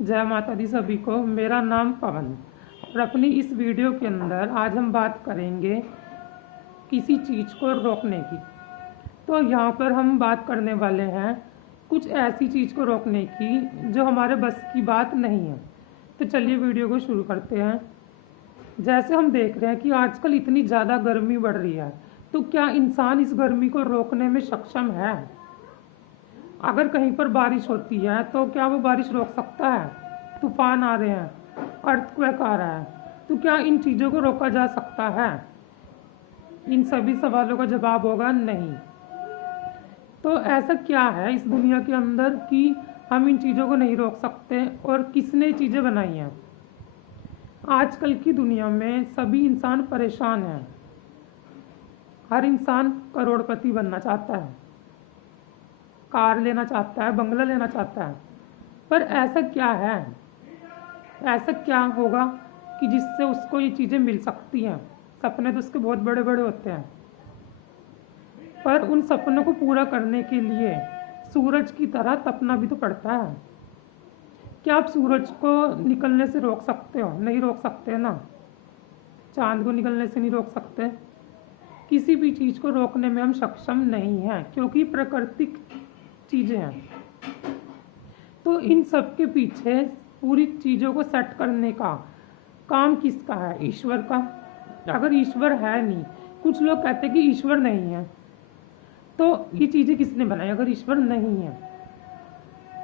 जय माता दी सभी को। मेरा नाम पवन और अपनी इस वीडियो के अंदर आज हम बात करेंगे किसी चीज़ को रोकने की। तो यहाँ पर हम बात करने वाले हैं कुछ ऐसी चीज़ को रोकने की जो हमारे बस की बात नहीं है। तो चलिए वीडियो को शुरू करते हैं। जैसे हम देख रहे हैं कि आजकल इतनी ज़्यादा गर्मी बढ़ रही है, तो क्या इंसान इस गर्मी को रोकने में सक्षम है? अगर कहीं पर बारिश होती है तो क्या वो बारिश रोक सकता है? तूफान आ रहे हैं, अर्थक्वेक आ रहा है, तो क्या इन चीज़ों को रोका जा सकता है? इन सभी सवालों का जवाब होगा नहीं। तो ऐसा क्या है इस दुनिया के अंदर कि हम इन चीज़ों को नहीं रोक सकते, और किसने चीज़ें बनाई हैं? आजकल की दुनिया में सभी इंसान परेशान हैं। हर इंसान करोड़पति बनना चाहता है, कार लेना चाहता है, बंगला लेना चाहता है, पर ऐसा क्या है, ऐसा क्या होगा कि जिससे उसको ये चीज़ें मिल सकती हैं? सपने तो उसके बहुत बड़े बड़े होते हैं, पर उन सपनों को पूरा करने के लिए सूरज की तरह तपना भी तो पड़ता है। क्या आप सूरज को निकलने से रोक सकते हो? नहीं रोक सकते ना। चांद को निकलने से नहीं रोक सकते। किसी भी चीज़ को रोकने में हम सक्षम नहीं हैं, क्योंकि प्राकृतिक चीज़ें हैं। तो इन सब के पीछे पूरी चीज़ों को सेट करने का काम किसका है? ईश्वर का। अगर ईश्वर है नहीं, कुछ लोग कहते हैं कि ईश्वर नहीं है, तो ये चीज़ें किसने बनाई? अगर ईश्वर नहीं है,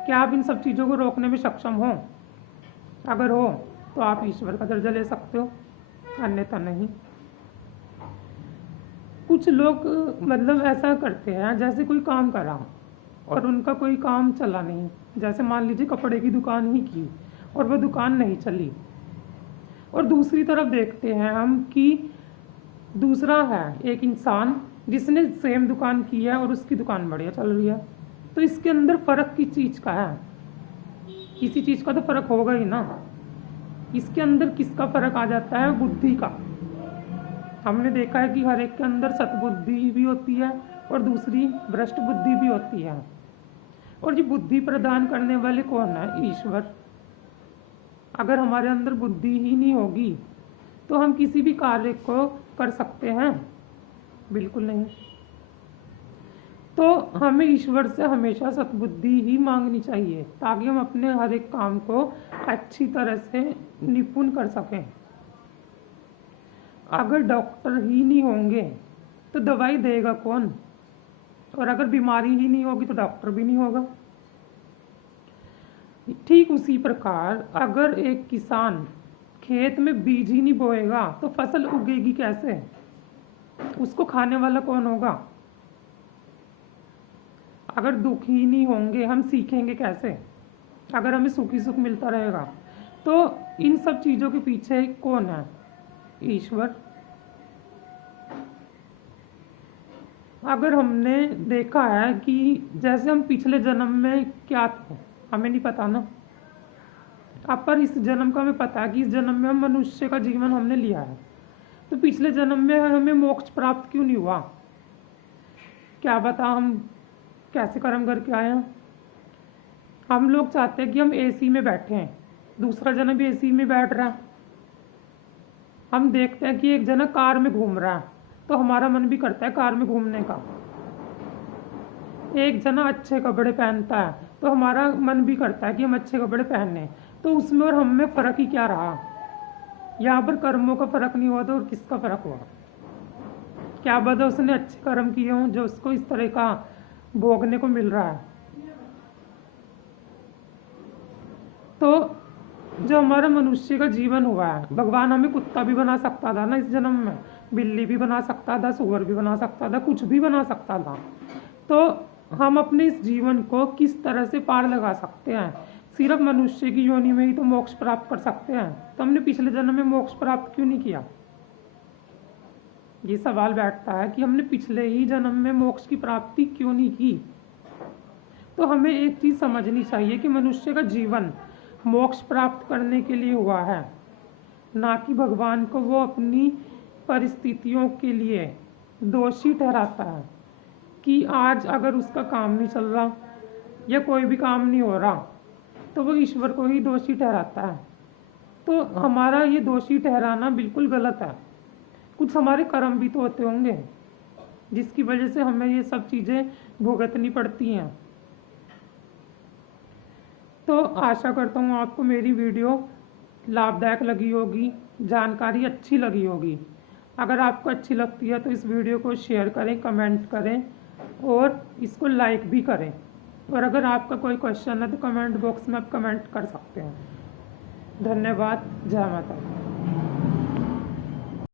क्या आप इन सब चीज़ों को रोकने में सक्षम हो? अगर हो तो आप ईश्वर का दर्जा ले सकते हो, अन्यथा नहीं। कुछ लोग मतलब ऐसा करते हैं जैसे कोई काम करा और उनका कोई काम चला नहीं। जैसे मान लीजिए कपड़े की दुकान ही की और वह दुकान नहीं चली, और दूसरी तरफ देखते हैं हम कि दूसरा है एक इंसान जिसने सेम दुकान की है और उसकी दुकान बढ़िया चल रही है। तो इसके अंदर फ़र्क किस चीज़ का है? किसी चीज़ का तो फ़र्क होगा ही ना। इसके अंदर किसका फ़र्क आ जाता है? बुद्धि का। हमने देखा है कि हर एक के अंदर सतबुद्धि भी होती है और दूसरी भ्रष्ट बुद्धि भी होती है, और ये बुद्धि प्रदान करने वाले कौन है? ईश्वर। अगर हमारे अंदर बुद्धि ही नहीं होगी तो हम किसी भी कार्य को कर सकते हैं? बिल्कुल नहीं। तो हमें ईश्वर से हमेशा सद्बुद्धि ही मांगनी चाहिए, ताकि हम अपने हर एक काम को अच्छी तरह से निपुण कर सकें। अगर डॉक्टर ही नहीं होंगे तो दवाई देगा कौन? और अगर बीमारी ही नहीं होगी तो डॉक्टर भी नहीं होगा। ठीक उसी प्रकार अगर एक किसान खेत में बीज ही नहीं बोएगा तो फसल उगेगी कैसे? उसको खाने वाला कौन होगा? अगर दुख ही नहीं होंगे हम सीखेंगे कैसे? अगर हमें सुख ही सुख मिलता रहेगा, तो इन सब चीज़ों के पीछे कौन है? ईश्वर। अगर हमने देखा है कि जैसे हम पिछले जन्म में क्या थे, हमें नहीं पता ना। अब पर इस जन्म का हमें पता है कि इस जन्म में हम मनुष्य का जीवन हमने लिया है, तो पिछले जन्म में हमें मोक्ष प्राप्त क्यों नहीं हुआ? क्या बता हम कैसे कर्म करके आए हैं? हम लोग चाहते हैं कि हम एसी में बैठे हैं, दूसरा जना भी एसी में बैठ रहा है। हम देखते हैं कि एक जना कार में घूम रहा है, तो हमारा मन भी करता है कार में घूमने का। एक जना अच्छे कपड़े पहनता है तो हमारा मन भी करता है कि हम अच्छे कपड़े पहने। तो उसमें और हम में फ़र्क ही क्या रहा? यहाँ पर कर्मों का फ़र्क नहीं हुआ तो और किसका फ़र्क हुआ? क्या पता उसने अच्छे कर्म किए हों जो उसको इस तरह का भोगने को मिल रहा है। तो जो हमारा मनुष्य का जीवन हुआ है, भगवान हमें कुत्ता भी बना सकता था ना इस जन्म में, बिल्ली भी बना सकता था, सुअर भी बना सकता था, कुछ भी बना सकता था। तो हम अपने इस जीवन को किस तरह से पार लगा सकते हैं? सिर्फ मनुष्य की योनि में ही तो मोक्ष प्राप्त कर सकते हैं, तो हमने पिछले जन्म में मोक्ष प्राप्त क्यों नहीं किया? ये सवाल बैठता है कि हमने पिछले ही जन्म में मोक्ष की प्राप्ति क्यों नहीं की। तो हमें एक चीज़ समझनी चाहिए कि मनुष्य का जीवन मोक्ष प्राप्त करने के लिए हुआ है, ना कि भगवान को वो अपनी परिस्थितियों के लिए दोषी ठहराता है कि आज अगर उसका काम नहीं चल रहा या कोई भी काम नहीं हो रहा तो वो ईश्वर को ही दोषी ठहराता है। तो हमारा ये दोषी ठहराना बिल्कुल गलत है। कुछ हमारे कर्म भी तो होते होंगे जिसकी वजह से हमें ये सब चीज़ें भुगतनी पड़ती हैं। तो आशा करता हूँ आपको मेरी वीडियो लाभदायक लगी होगी, जानकारी अच्छी लगी होगी। अगर आपको अच्छी लगती है तो इस वीडियो को शेयर करें, कमेंट करें और इसको लाइक भी करें। और अगर आपका कोई क्वेश्चन है तो कमेंट बॉक्स में आप कमेंट कर सकते हैं। धन्यवाद। जय माता दी।